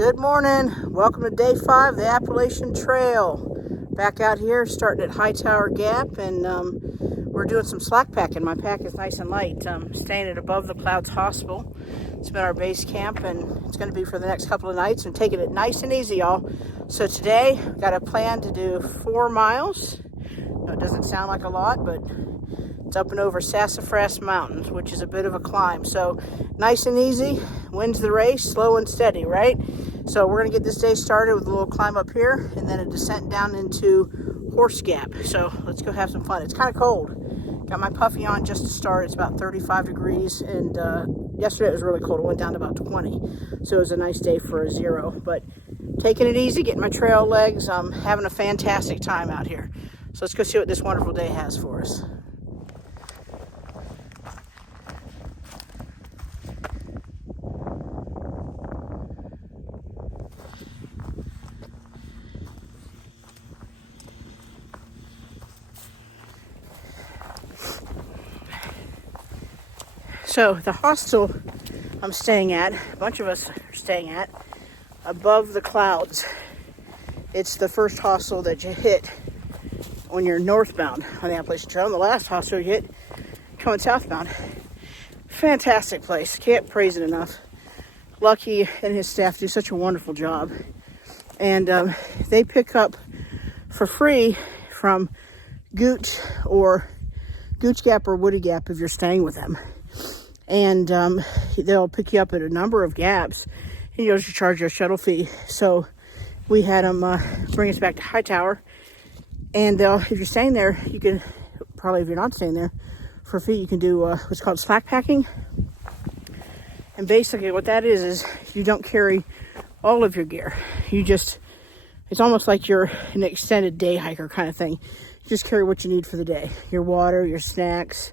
Good morning. Welcome to day 5 of the Appalachian Trail. Back out here, starting at Hightower Gap, and we're doing some slack packing. My pack is nice and light. Staying at Above the Clouds Hospital. It's been our base camp, and it's going to be for the next couple of nights. And taking it nice and easy, y'all. So today, we've got a plan to do 4 miles. It doesn't sound like a lot, but it's up and over Sassafras Mountains, which is a bit of a climb. So nice and easy, wins the race, slow and steady, right? So we're gonna get this day started with a little climb up here and then a descent down into Horse Gap. So let's go have some fun. It's kind of cold. Got my puffy on just to start. It's about 35 degrees, and yesterday it was really cold. It went down to about 20. So it was a nice day for a 0, but taking it easy, getting my trail legs. I'm having a fantastic time out here. So let's go see what this wonderful day has for us. So the hostel I'm staying at, a bunch of us are staying at, Above the Clouds. It's the first hostel that you hit when you're northbound on the Appalachian Trail, and the last hostel you hit coming southbound. Fantastic place. Can't praise it enough. Lucky and his staff do such a wonderful job. And they pick up for free from Gooch Gap or Woody Gap if you're staying with them. And they'll pick you up at a number of gaps, and you'll just charge you a shuttle fee. So we had them bring us back to Hightower, and if you're staying there, you can probably, if you're not staying there for a fee, you can do what's called slack packing. And basically what that is you don't carry all of your gear. It's almost like you're an extended day hiker kind of thing. You just carry what you need for the day: your water, your snacks,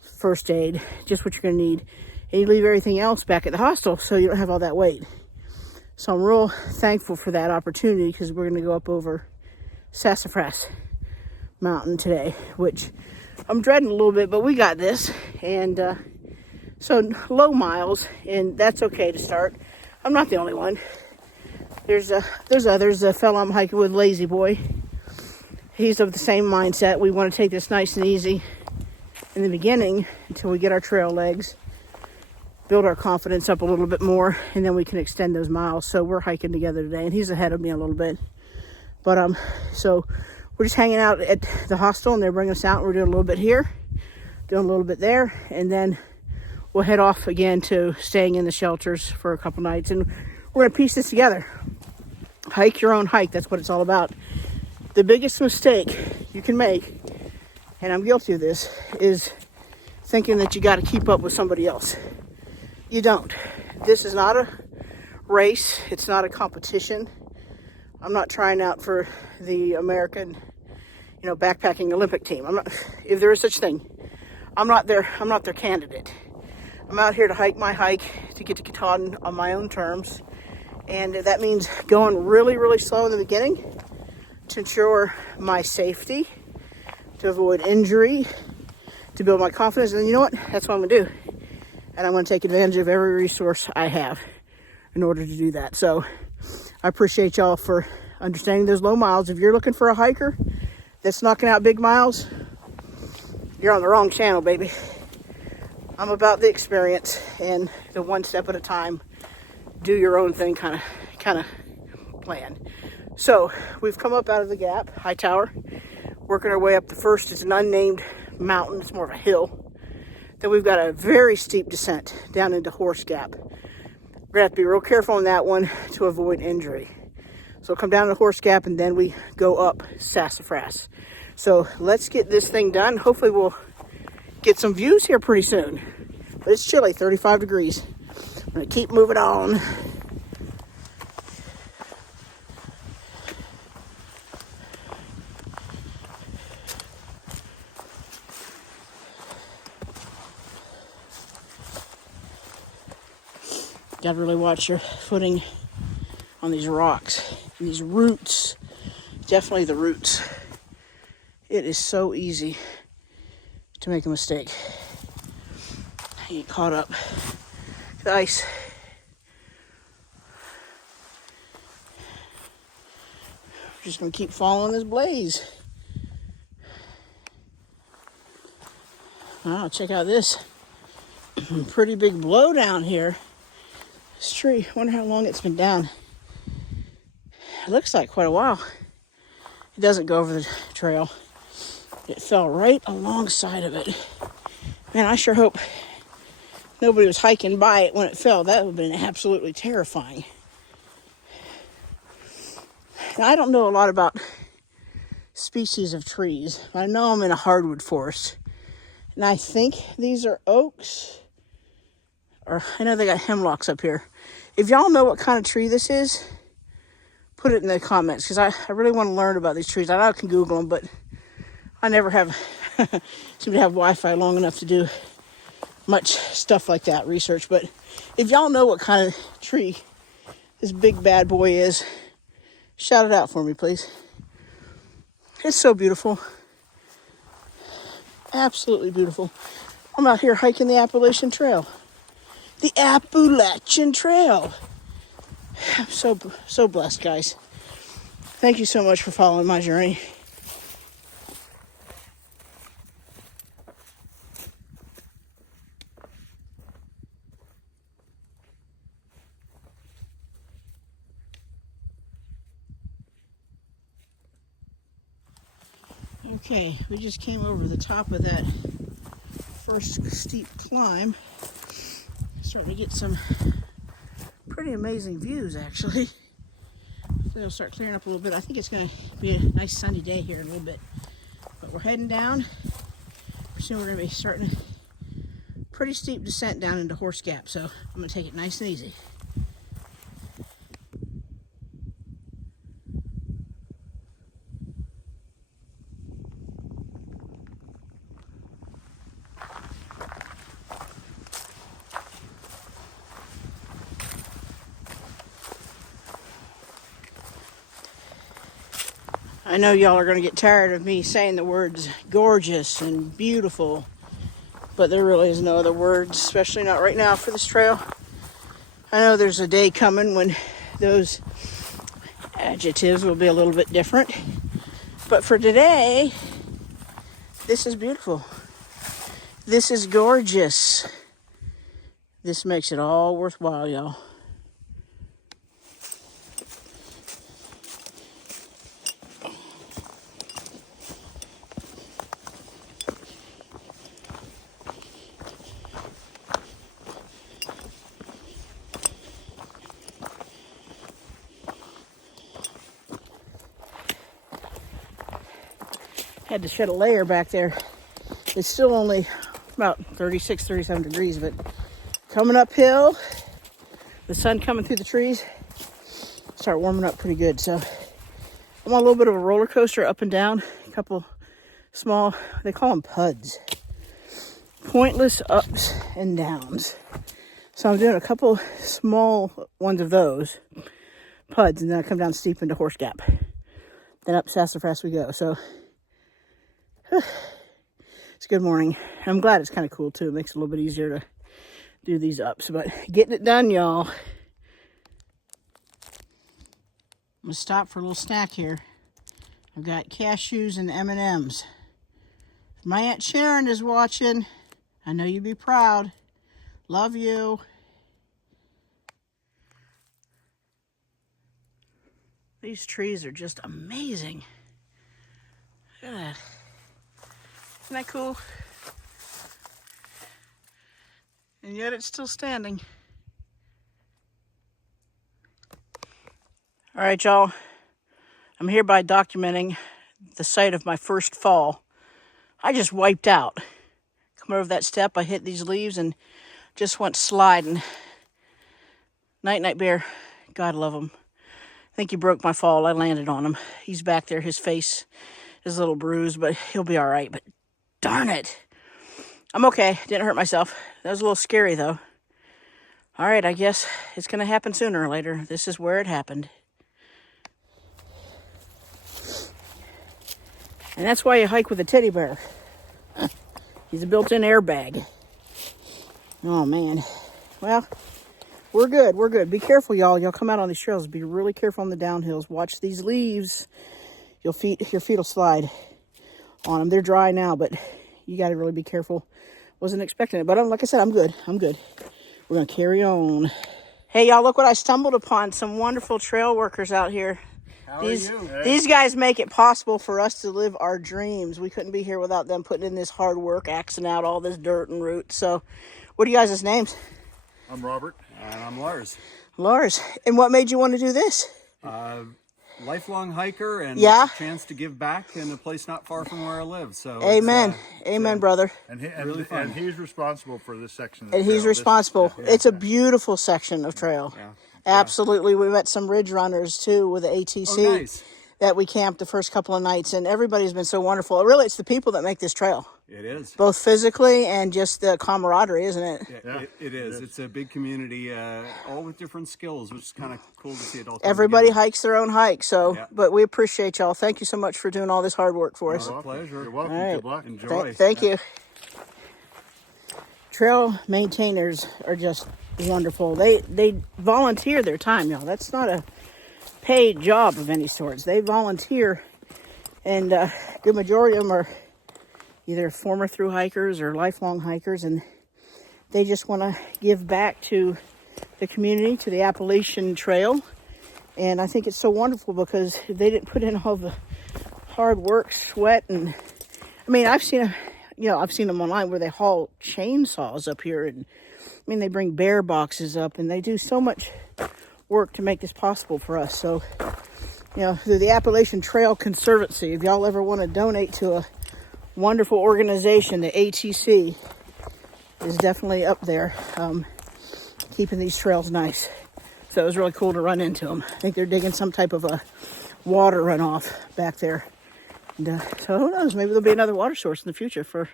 first aid, just what you're going to need. And you leave everything else back at the hostel so you don't have all that weight. So I'm real thankful for that opportunity, because we're going to go up over Sassafras Mountain today, which I'm dreading a little bit, but we got this. And so low miles, and that's okay to start. I'm not the only one. There's others. A fellow I'm hiking with, Lazy Boy. He's of the same mindset. We want to take this nice and easy in the beginning until we get our trail legs, build our confidence up a little bit more, and then we can extend those miles. So we're hiking together today, and he's ahead of me a little bit. But so we're just hanging out at the hostel, and they're bringing us out. We're doing a little bit here, doing a little bit there, and then we'll head off again to staying in the shelters for a couple nights, and we're gonna piece this together. Hike your own hike. That's what it's all about. The biggest mistake you can make, and I'm guilty of this, is thinking that you got to keep up with somebody else. You don't. This is not a race. It's not a competition. I'm not trying out for the American, backpacking Olympic team. I'm not, if there is such thing. I'm not their candidate. I'm out here to hike my hike, to get to Katahdin on my own terms. And that means going really, really slow in the beginning to ensure my safety, to avoid injury, to build my confidence. And you know what? That's what I'm going to do. And I'm going to take advantage of every resource I have in order to do that. So I appreciate y'all for understanding those low miles. If you're looking for a hiker that's knocking out big miles, you're on the wrong channel, baby. I'm about the experience and the one step at a time, do your own thing kind of plan. So we've come up out of the gap, Hightower, working our way up the first. It's an unnamed mountain. It's more of a hill. Then we've got a very steep descent down into Horse Gap. We're gonna have to be real careful on that one to avoid injury. So come down to Horse Gap, and then we go up Sassafras. So let's get this thing done. Hopefully we'll get some views here pretty soon. But it's chilly, 35 degrees. I'm gonna keep moving on. Gotta really watch your footing on these rocks and these roots. Definitely the roots. It is so easy to make a mistake. I get caught up. The ice just gonna keep following this blaze. Oh, check out this pretty big blowdown here. This tree, I wonder how long it's been down. It looks like quite a while. It doesn't go over the trail. It fell right alongside of it. Man, I sure hope nobody was hiking by it when it fell. That would have been absolutely terrifying. Now, I don't know a lot about species of trees. I know I'm in a hardwood forest. And I think these are oaks. Or I know they got hemlocks up here. If y'all know what kind of tree this is, put it in the comments. Because I really want to learn about these trees. I know I can Google them, but I never have seem to have Wi-Fi long enough to do much stuff like that, research. But if y'all know what kind of tree this big bad boy is, shout it out for me, please. It's so beautiful. Absolutely beautiful. I'm out here hiking the Appalachian Trail. The Appalachian Trail. I'm so blessed, guys. Thank you so much for following my journey. Okay, we just came over the top of that first steep climb. Starting to get some pretty amazing views, actually. So it'll start clearing up a little bit. I think it's going to be a nice sunny day here in a little bit. But we're heading down. Soon we're going to be starting a pretty steep descent down into Horse Gap. So I'm going to take it nice and easy. I know y'all are going to get tired of me saying the words gorgeous and beautiful, but there really is no other words, especially not right now for this trail. I know there's a day coming when those adjectives will be a little bit different, but for today, this is beautiful. This is gorgeous. This makes it all worthwhile, y'all. Had to shed a layer back there. It's still only about 36, 37 degrees, but coming uphill, the sun coming through the trees, start warming up pretty good. So I'm on a little bit of a roller coaster up and down, a couple small, they call them puds, pointless ups and downs. So I'm doing a couple small ones of those puds, and then I come down steep into Horse Gap. Then up Sassafras we go. So it's a good morning. I'm glad it's kind of cool too. It makes it a little bit easier to do these ups, but getting it done, y'all. I'm gonna stop for a little snack here. I've got cashews and M&Ms. If my Aunt Sharon is watching, I know you'd be proud. Love you. These trees are just amazing. Look at that. Isn't that cool? And yet it's still standing. All right, y'all. I'm hereby documenting the site of my first fall. I just wiped out. Come over that step, I hit these leaves and just went sliding. Night, night bear. God love him. I think he broke my fall. I landed on him. He's back there. His face is a little bruised, but he'll be all right. But darn it. I'm okay. Didn't hurt myself. That was a little scary, though. All right, I guess it's going to happen sooner or later. This is where it happened. And that's why you hike with a teddy bear. He's a built-in airbag. Oh, man. Well, We're good. We're good. Be careful, y'all. Y'all come out on these trails. Be really careful on the downhills. Watch these leaves. Your feet will slide on them. They're dry now, but you got to really be careful. Wasn't expecting it, but like I said, I'm good. I'm good. We're going to carry on. Hey, y'all, look what I stumbled upon. Some wonderful trail workers out here. How are you? These guys make it possible for us to live our dreams. We couldn't be here without them putting in this hard work, axing out all this dirt and roots. So, what are you guys' names? I'm Robert. And I'm Lars. Lars. And what made you want to do this? Lifelong hiker and Yeah. a chance to give back in a place not far from where I live. So Amen. Amen, brother. And, really fun. and he's responsible for this section of And the he's trail. responsible. It's a beautiful section of trail. Yeah. Absolutely. We met some ridge runners too with the ATC. Oh, nice. That we camped the first couple of nights, and everybody's been so wonderful. Really, it's the people that make this trail, It is. both physically and just the camaraderie, isn't it? Yeah, it is. It's a big community, all with different skills, which is kind of cool to see it all come Everybody together. hikes their own hike, so, Yeah. but we appreciate y'all. Thank you so much for doing all this hard work for us. It's a pleasure. You're welcome. All right. Good luck. Enjoy. Thank you. Trail maintainers are just wonderful. They volunteer their time, y'all. That's not a paid job of any sorts. They volunteer, and a good majority of them are either former thru hikers or lifelong hikers, and they just want to give back to the community, to the Appalachian Trail. And I think it's so wonderful because they didn't put in all the hard work, sweat, and I mean, I've seen them online where they haul chainsaws up here, and I mean, they bring bear boxes up, and they do so much work to make this possible for us. So, through the Appalachian Trail Conservancy, if y'all ever want to donate to a wonderful organization, the ATC is definitely up there, keeping these trails nice. So it was really cool to run into them. I think they're digging some type of a water runoff back there. And so who knows, maybe there'll be another water source in the future for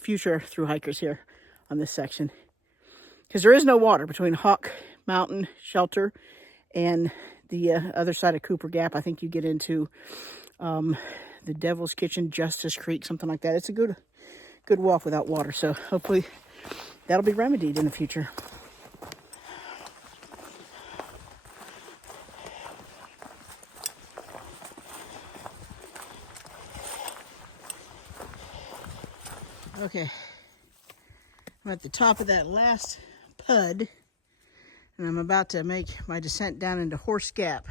future thru hikers here on this section. Because there is no water between Hawk Mountain Shelter and the other side of Cooper Gap. I think you get into the Devil's Kitchen, Justice Creek, something like that. It's a good walk without water. So hopefully that'll be remedied in the future. Okay, I'm at the top of that last pud, and I'm about to make my descent down into Horse Gap.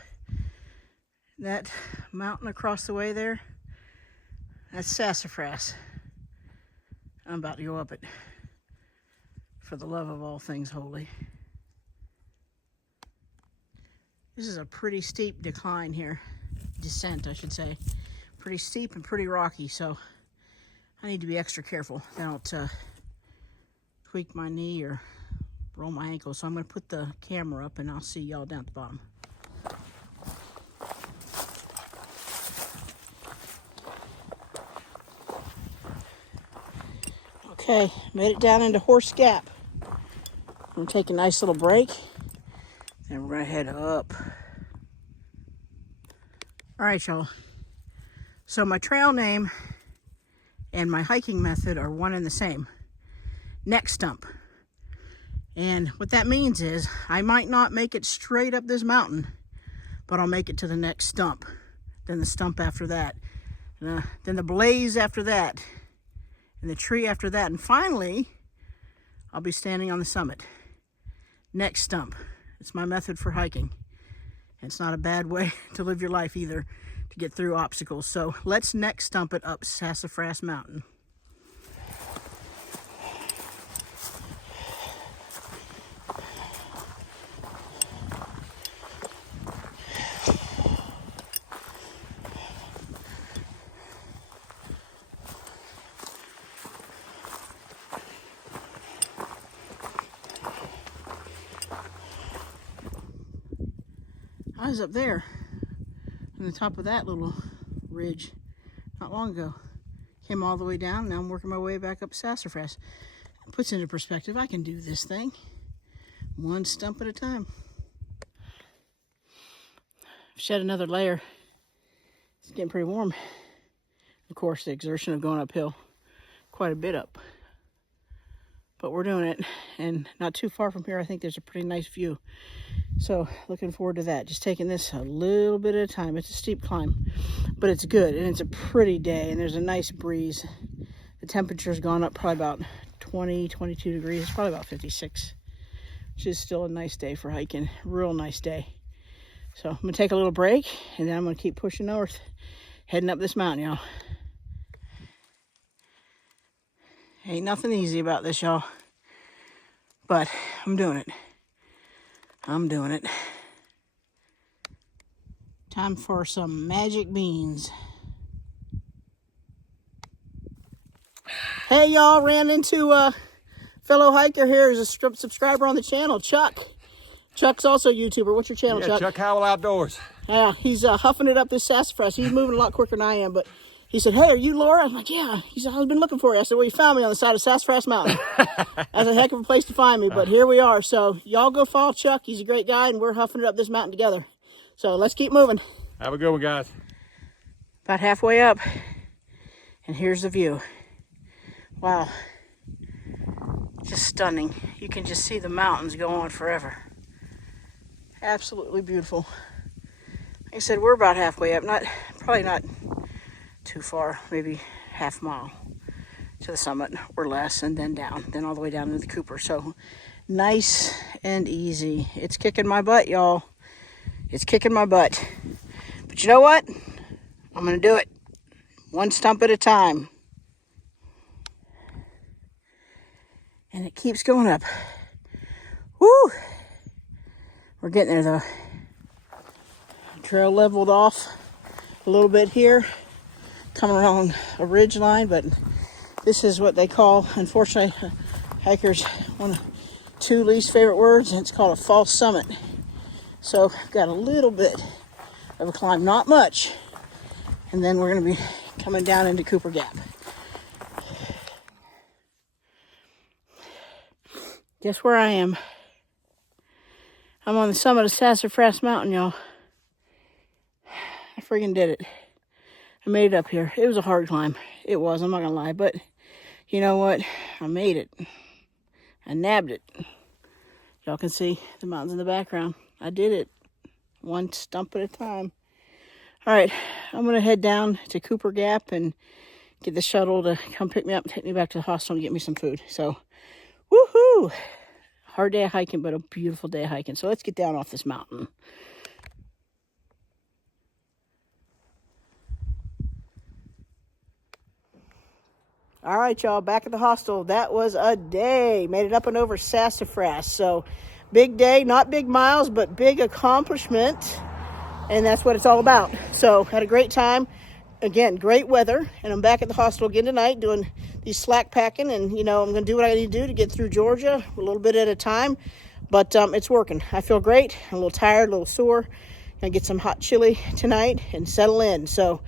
That mountain across the way there, that's Sassafras. I'm about to go up it, for the love of all things holy. This is a pretty steep decline here, descent I should say. Pretty steep and pretty rocky, so I need to be extra careful. I don't tweak my knee or roll my ankle. So I'm going to put the camera up and I'll see y'all down at the bottom. Okay, made it down into Horse Gap. I'm going to take a nice little break. Then we're going to head up. All right, y'all. So my trail name and my hiking method are one and the same. Neck stump. And what that means is I might not make it straight up this mountain, but I'll make it to the next stump. Then the stump after that. Then the blaze after that. And the tree after that. And finally, I'll be standing on the summit. Neck stump. It's my method for hiking. And it's not a bad way to live your life either, to get through obstacles. So let's neck stump it up Sassafras Mountain. I was up there on the top of that little ridge not long ago. Came all the way down. Now I'm working my way back up Sassafras. It puts into perspective, I can do this thing one stump at a time. Shed another layer. It's getting pretty warm. Of course, the exertion of going uphill quite a bit up. but we're doing it. And not too far from here, I think there's a pretty nice view. So looking forward to that. Just taking this a little bit at a time. It's a steep climb, but it's good. And it's a pretty day, and there's a nice breeze. The temperature's gone up probably about 20, 22 degrees. It's probably about 56, which is still a nice day for hiking. Real nice day. So I'm going to take a little break, and then I'm going to keep pushing north, heading up this mountain, y'all. Ain't nothing easy about this, y'all. But I'm doing it. I'm doing it. Time for some magic beans. Hey, y'all, ran into a fellow hiker here who's a subscriber on the channel, Chuck. Chuck's also a YouTuber. What's your channel, Chuck? Chuck Howell Outdoors. Yeah, he's huffing it up this sassafras. He's moving a lot quicker than I am, but he said, hey, are you Laura? I'm like, yeah. He said, I've been looking for you. I said, well, you found me on the side of Sassafras Mountain. That's a heck of a place to find me, but here we are. So y'all go follow Chuck. He's a great guy, and we're huffing it up this mountain together. So let's keep moving. Have a good one, guys. About halfway up, and here's the view. Wow. Just stunning. You can just see the mountains go on forever. Absolutely beautiful. Like I said, we're about halfway up. Probably not too far, maybe half mile to the summit or less, and then down, then all the way down into the Cooper. So nice and easy. It's kicking my butt, y'all. It's kicking my butt. But you know what? I'm gonna do it one stump at a time. And it keeps going up. Woo! We're getting there though. Trail leveled off a little bit here, coming along a ridge line, but this is what they call, unfortunately, hikers, one of two least favorite words, and it's called a false summit. So I've got a little bit of a climb, not much, and then we're going to be coming down into Cooper Gap. Guess where I am? I'm on the summit of Sassafras Mountain, y'all. I freaking did it. I made it up here. It was a hard climb. It was, I'm not gonna lie, but you know what? I made it. I nabbed it. Y'all can see the mountains in the background. I did it. One stump at a time. All right, I'm gonna head down to Cooper Gap and get the shuttle to come pick me up and take me back to the hostel and get me some food. So, woohoo! Hard day of hiking, but a beautiful day of hiking. So let's get down off this mountain. All right, y'all, back at the hostel. That was a day. Made it up and over Sassafras. So big day, not big miles, but big accomplishment. And that's what it's all about. So had a great time. Again, great weather. And I'm back at the hostel again tonight doing these slack packing. And, you know, I'm going to do what I need to do to get through Georgia a little bit at a time. But it's working. I feel great. I'm a little tired, a little sore. Gonna get some hot chili tonight and settle in. So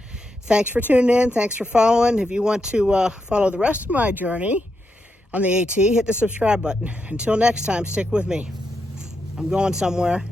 thanks for tuning in. Thanks for following. If you want to follow the rest of my journey on the AT, hit the subscribe button. Until next time, stick with me. I'm going somewhere.